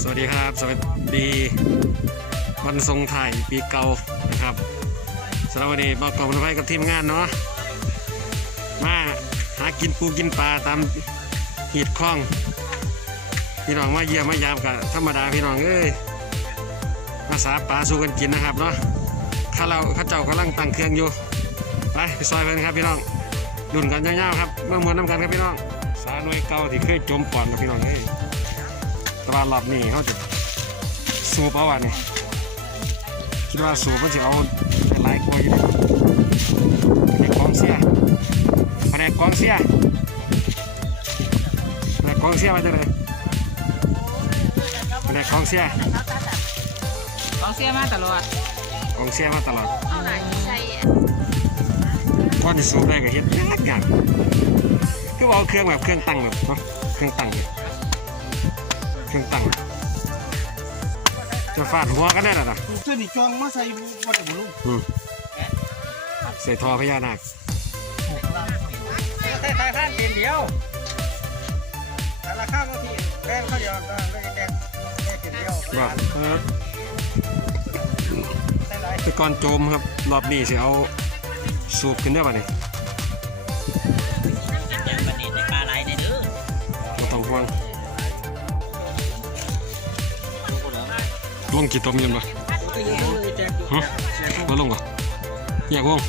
สวัสดีครับ สวัสดีวันทรงไทยปีเก่านะครับสำหรับวันนี้บอกกองไฟกับทีมงานเนาะมาหากินปูกินปลาตามหีดคลอง พี่น้องมาเยี่ยมมายามกับธรรมดาพี่น้องเอ้ยมาสาปลาสู้กันกินนะครับเนาะข้าเราข้าเจ้ากำลังตั้งเครื่องอยู่ไปซอยกันครับพี่น้องดุนกันยาวๆครับเมื่อมวนน้ำกันครับพี่น้องสาหน่วยเก่าที่เคยจมปอนกับพี่น้องเอ้ย แตลาดรอบนี้เขาจะสูบเอาอะนี่คิดว่าสูบมันจะเอาได้หลายกว่าอยู่แผนกกองเสียแผนกกองเสียแผนกกองเสียมาจากไหนแผนกกองเสียของเสียมาตลอดกองเสียมาตลอดเอาหลานใส่ก่อนจะสูบได้ก็เฮ็ดยากยากคือว่าเอาเครื่องแบบเครื่องตั้งแบบเนาะเครื่องตั้งเนี่ย เครื่องตั้งจะฟาดหัวกันได้หรอนะเสื้อนี่จองมาใส่วัดบุรุษอืมใส่ทอพญานาคใส่ใส่ท่านเต็มเดียวแต่ละข้าวบางทีแดงข้าวเดียวก็ไม่ได้แดงแดงเต็มเดียวว่าเออใส่หลายแต่ก่อนโจมครับ รอบนี้สิเอาสูบขึ้นได้ป่ะนี่อย่างประเด็นในปลาไหลในเด้อบ่ต้องห่วง ลงกี่ต้มยันปะฮะมาลงปะอยากลง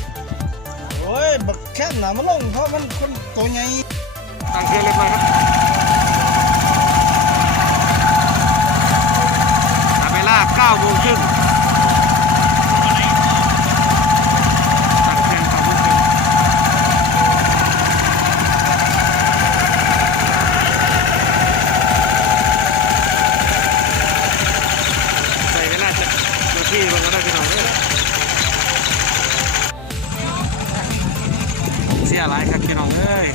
โอ้ยบักแค่หนามันลงเพราะมันคนตัวใหญ่ตั้งเครื่องเรียบร้อยครับเอาเวลา9โมงครึ่ง เสียหลายครับพี่น้องเอ้ย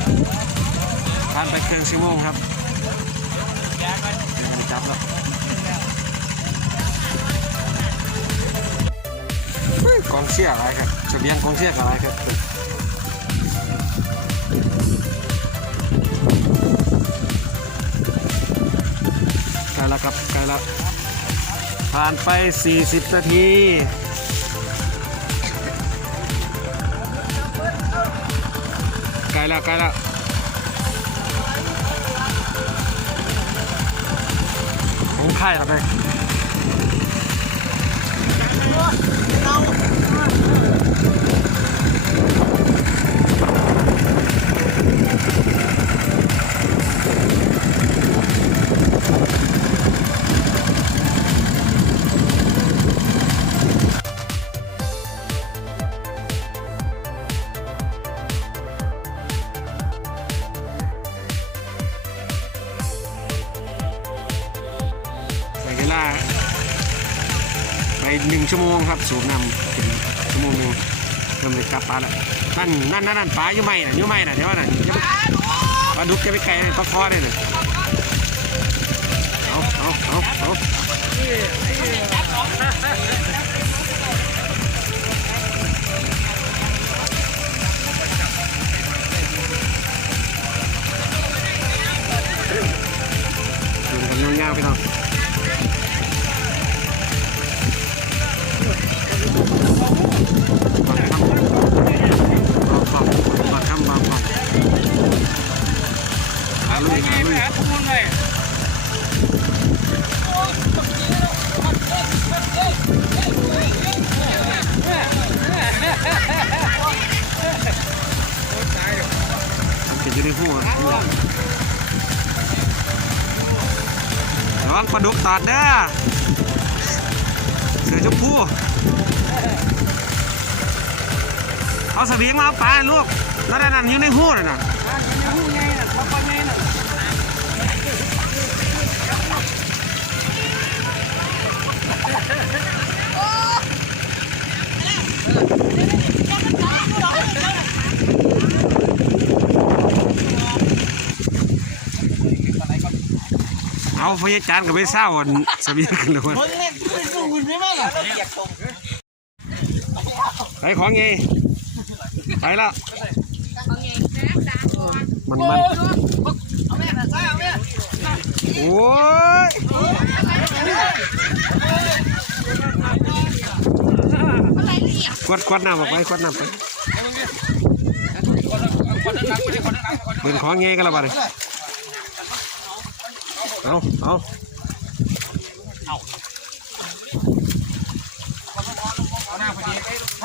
ผ่านไปเครื่องชั่วโมงครับจับแล้วกองเสียอะไรครับเฉลียงกองเสียอะไรครับใกล้แล้วครับใกล้แล้วผ่านไป 40 นาที ล้แล้วใกล้แล้วผมไข่แล้วไปใลาไปหนึ่งชั่วโมงครับ สูบนำถึงชั่วโมงหนึ่งเริ่มเลยกลับปลาแล้วนั่นนั่นนั่นนั่นปลาอยู่ไหมน่ะอยู่ไหมน่ะเดี๋ยวน่ะปลาดุกจะไปไกลเลยปลาคอเลยน่ะเอาเอาเอาเอา งปลาดุกตอดเด้อเสือชมพูเอาสวิงมาเอาปลาลูกแล้วนั่นอยู่ในหัวน่ะนะหูใหญ่น่ะเขาใหญ่น่ะเอ พยาจานกับไปเศร้าอันสวิงกันเลยมันเล่นไปสู้คุณได้ไหมล่ะไปของไงไปแล้วเอาไงนะมันมันโอ้ยกวดกวดน้ำออกไปกวดน้ำไปเบิ่งของเงี้ยกันและบ้านี่เอา เอาเอาหน้าพอดี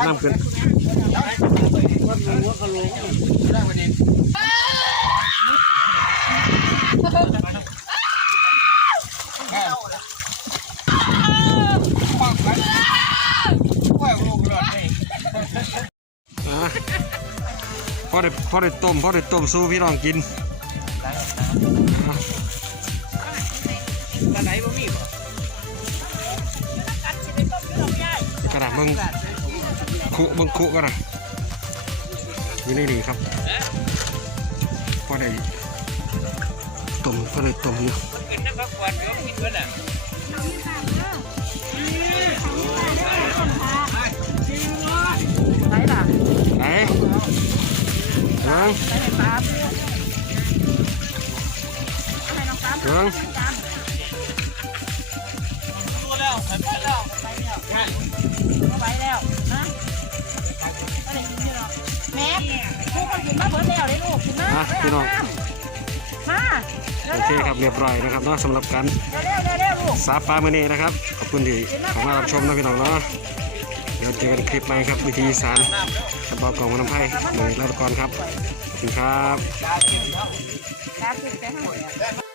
น้ำขึ้นกล้วยลูกหลอดนี่อะพอได้พอได้ต้มพอได้ต้มสู้พี่น้องกิน ตะไหนบ่มีบ่กระดาษเบิ่งคุเบิ่งคุกระดาษอยู่ในนี่ครับพอได้ต้มพอได้ต้มอยู่กินนะครับกวนเดี๋ยวกินเพิ่นน่ะไหนล่ะไหนเบิ่งไหนให้ปลาเบิ่ง พี่น้องมาโอเคครับเรียบร้อยนะครับเนาะสำหรับการเร็วเร็วเร็วลูกสาปลามื้อนี้นะครับ ขอบคุณที่เข้ามารับชมนะพี่น้องเนาะเดี๋ยวเจอกันคลิปใหม่ครับวิธีอีสานกับบอกกองน้ำไผ่เหมือนลาไปก่อนครับขอบคุณครับ